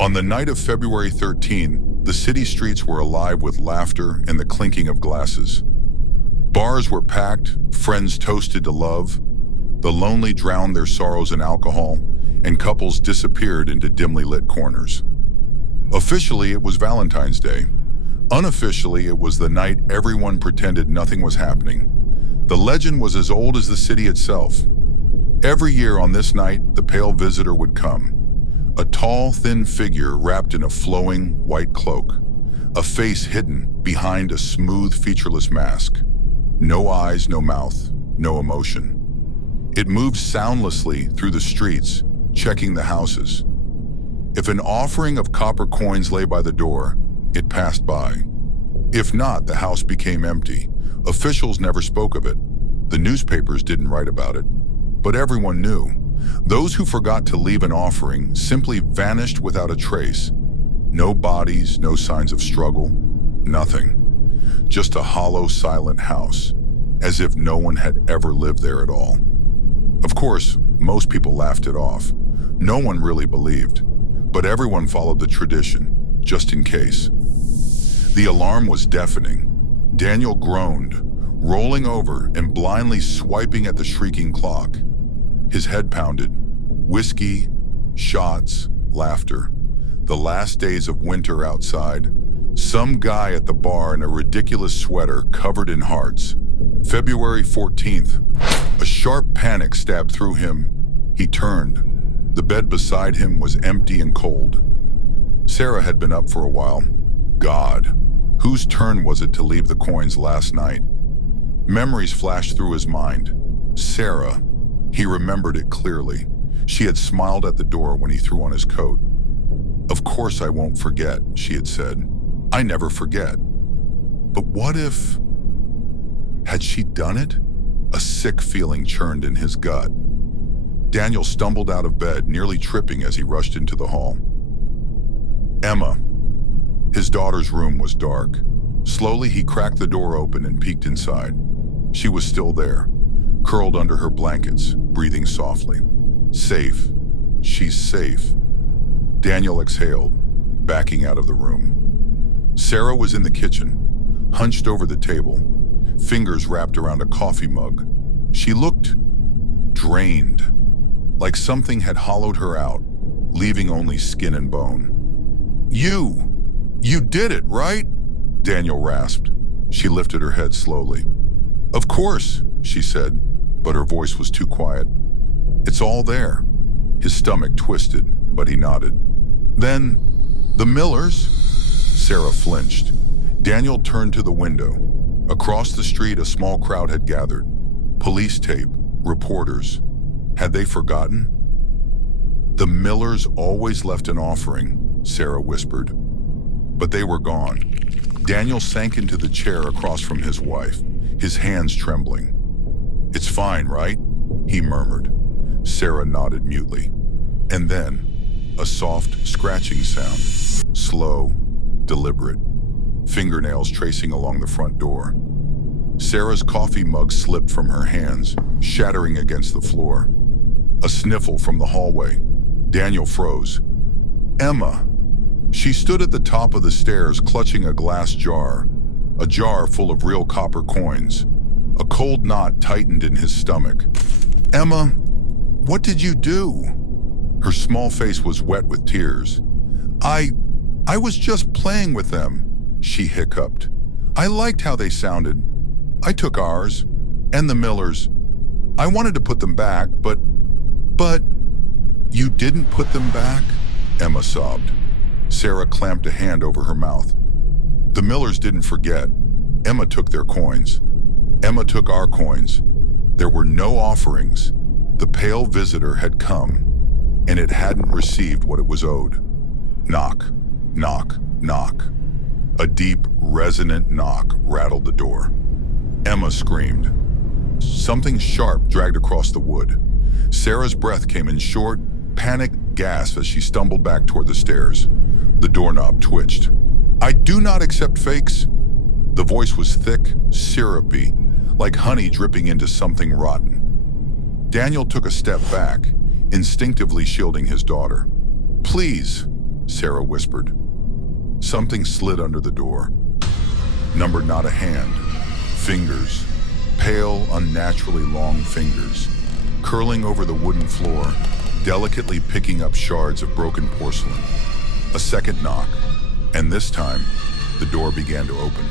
On the night of February 13, the city streets were alive with laughter and the clinking of glasses. Bars were packed, friends toasted to love, the lonely drowned their sorrows in alcohol, and couples disappeared into dimly lit corners. Officially, it was Valentine's Day. Unofficially, it was the night everyone pretended nothing was happening. The legend was as old as the city itself. Every year on this night, the pale visitor would come. A tall, thin figure wrapped in a flowing, white cloak. A face hidden behind a smooth, featureless mask. No eyes, no mouth, no emotion. It moved soundlessly through the streets, checking the houses. If an offering of copper coins lay by the door, it passed by. If not, the house became empty. Officials never spoke of it. The newspapers didn't write about it. But everyone knew. Those who forgot to leave an offering simply vanished without a trace. No bodies, no signs of struggle, nothing. Just a hollow, silent house, as if no one had ever lived there at all. Of course, most people laughed it off. No one really believed, but everyone followed the tradition, just in case. The alarm was deafening. Daniel groaned, rolling over and blindly swiping at the shrieking clock. His head pounded. Whiskey, shots, laughter. The last days of winter outside. Some guy at the bar in a ridiculous sweater covered in hearts. February 14th. A sharp panic stabbed through him. He turned. The bed beside him was empty and cold. Sarah had been up for a while. God, whose turn was it to leave the coins last night? Memories flashed through his mind. Sarah. He remembered it clearly. She had smiled at the door when he threw on his coat. "Of course I won't forget," she had said. "I never forget." But what if... Had she done it? A sick feeling churned in his gut. Daniel stumbled out of bed, nearly tripping as he rushed into the hall. Emma. His daughter's room was dark. Slowly, he cracked the door open and peeked inside. She was still there, curled under her blankets, breathing softly. Safe. She's safe. Daniel exhaled, backing out of the room. Sarah was in the kitchen, hunched over the table, fingers wrapped around a coffee mug. She looked drained, like something had hollowed her out, leaving only skin and bone. You did it, right?" Daniel rasped. She lifted her head slowly. "Of course," she said, but her voice was too quiet. "It's all there." His stomach twisted, but he nodded. "Then, the Millers?" Sarah flinched. Daniel turned to the window. Across the street, a small crowd had gathered. Police tape, reporters. Had they forgotten? "The Millers always left an offering," Sarah whispered. But they were gone. Daniel sank into the chair across from his wife, his hands trembling. "It's fine, right?" he murmured. Sarah nodded mutely. And then, a soft, scratching sound. Slow, deliberate. Fingernails tracing along the front door. Sarah's coffee mug slipped from her hands, shattering against the floor. A sniffle from the hallway. Daniel froze. "Emma." She stood at the top of the stairs, clutching a glass jar. A jar full of real copper coins. A cold knot tightened in his stomach. "Emma, what did you do?" Her small face was wet with tears. I was just playing with them," she hiccuped. "I liked how they sounded. I took ours, and the Millers. I wanted to put them back, but... You didn't put them back?" Emma sobbed. Sarah clamped a hand over her mouth. "The Millers didn't forget. Emma took their coins. Emma took our coins. There were no offerings. The pale visitor had come, and it hadn't received what it was owed." Knock, knock, knock. A deep, resonant knock rattled the door. Emma screamed. Something sharp dragged across the wood. Sarah's breath came in short, panicked gasps as she stumbled back toward the stairs. The doorknob twitched. "I do not accept fakes." The voice was thick, syrupy, like honey dripping into something rotten. Daniel took a step back, instinctively shielding his daughter. "Please." Sarah whispered. Something slid under the door. Numbered not a hand. Fingers. Pale, unnaturally long fingers. Curling over the wooden floor, delicately picking up shards of broken porcelain. A second knock, and this time, the door began to open.